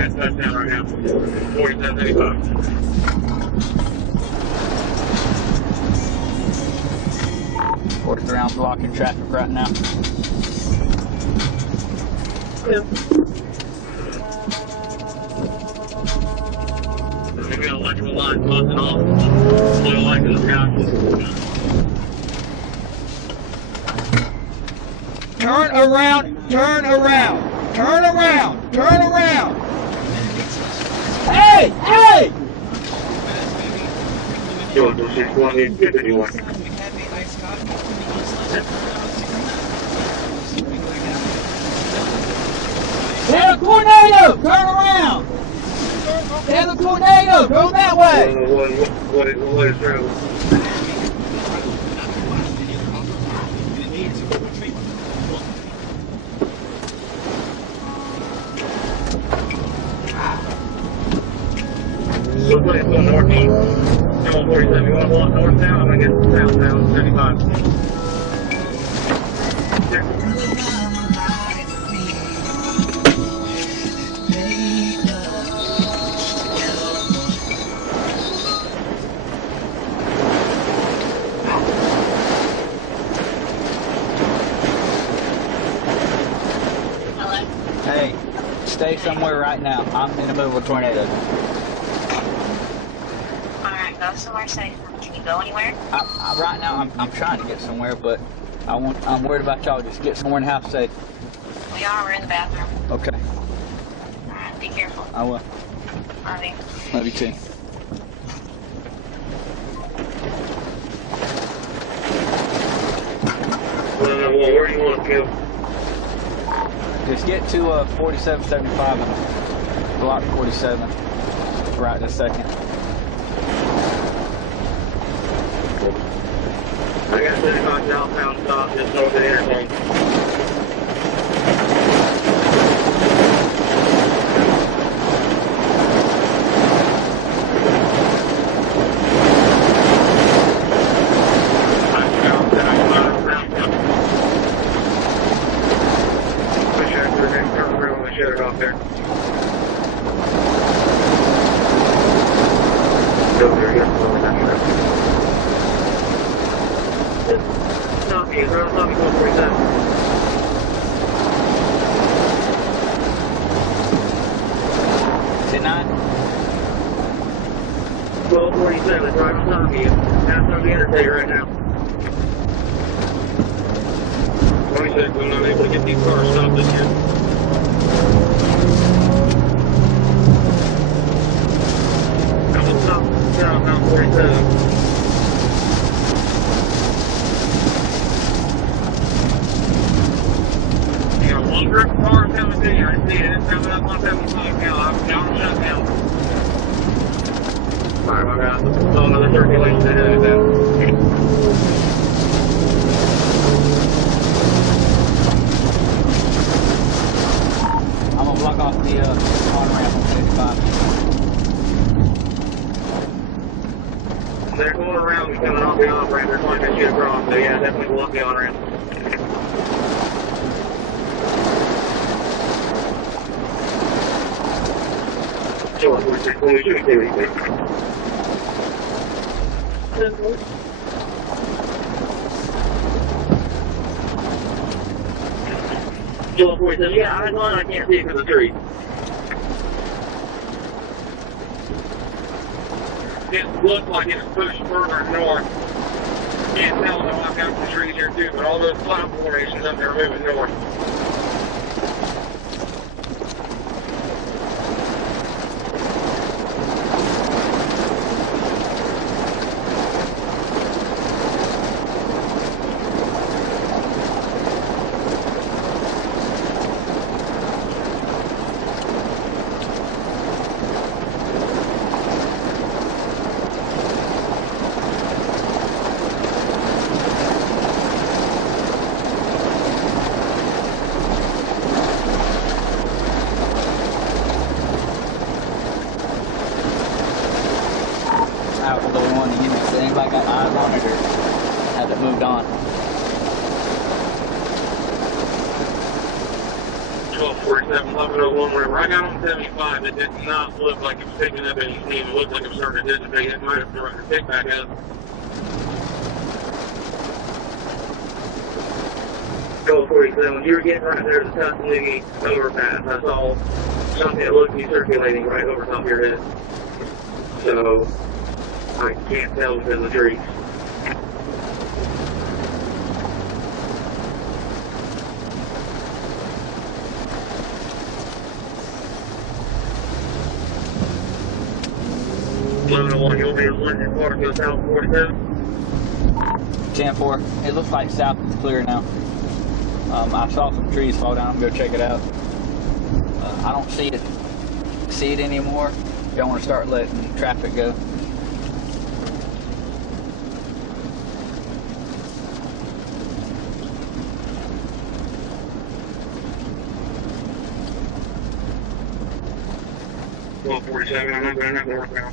got touchdown right now. 47-35. I'm blocking traffic right now. Yeah. Maybe an electrical line busting off. Blue light to the sky. Turn around, turn around, turn around, turn around. Hey, hey! Doing 620, 51. There's a tornado! Turn around! There's a tornado! Go that way! What is true? So please go northeast. Come on, 47. You want to walk north now? I'm going to get south now, 35. Hey, stay somewhere right now. I'm in the middle of a tornado. Alright, go somewhere safe. Can you go anywhere? Right now, I'm trying to get somewhere, but I'm worried about y'all. Just get somewhere in the house safe. We are. We're in the bathroom. Okay. Alright, be careful. I will. Love you. Love you too. Where do you want to go? Just get to 4775 and block 47 right this second. I got 35 southbound stop just over the interchange. Shut it off there. Go there, yeah. Stop me, around 147. Is it 9? 1247, right on top of you. That's on the interstate right now. 26, we're not able to get these cars stopped this year. Southbound 47. You got one group of cars coming to you. I see it. It's coming up on 75 now. I'm down shut down. Alright, my guys. So another circulation ahead of that. I'm gonna block off the on-ramp on 55. They're going around and coming off the on-ramp. They're trying to shoot across. So yeah, definitely go up the on-ramp. Sure, when we shoot activity, Joel 47, yeah, I can't see it for the tree. It looked like it was pushed further north. Can't tell though, I've got some trees here too, but all those cloud formations up there are moving north. 1247, 1101, wherever. I got on 75, it did not look like it was picking up any steam. It looked like it was starting to dissipate. It might have started to pick back up. 1247, you were getting right there to the Tuscaloosa overpass. I saw something that looked to be circulating right over top of your head. So, I can't tell because of the trees. You'll be in London Park, go south 47. 10-4. It looks like south is clear now. I saw some trees fall down. I'm gonna go check it out. I don't see it anymore. Don't want to start letting traffic go. Well, 47. I'm not going to work now.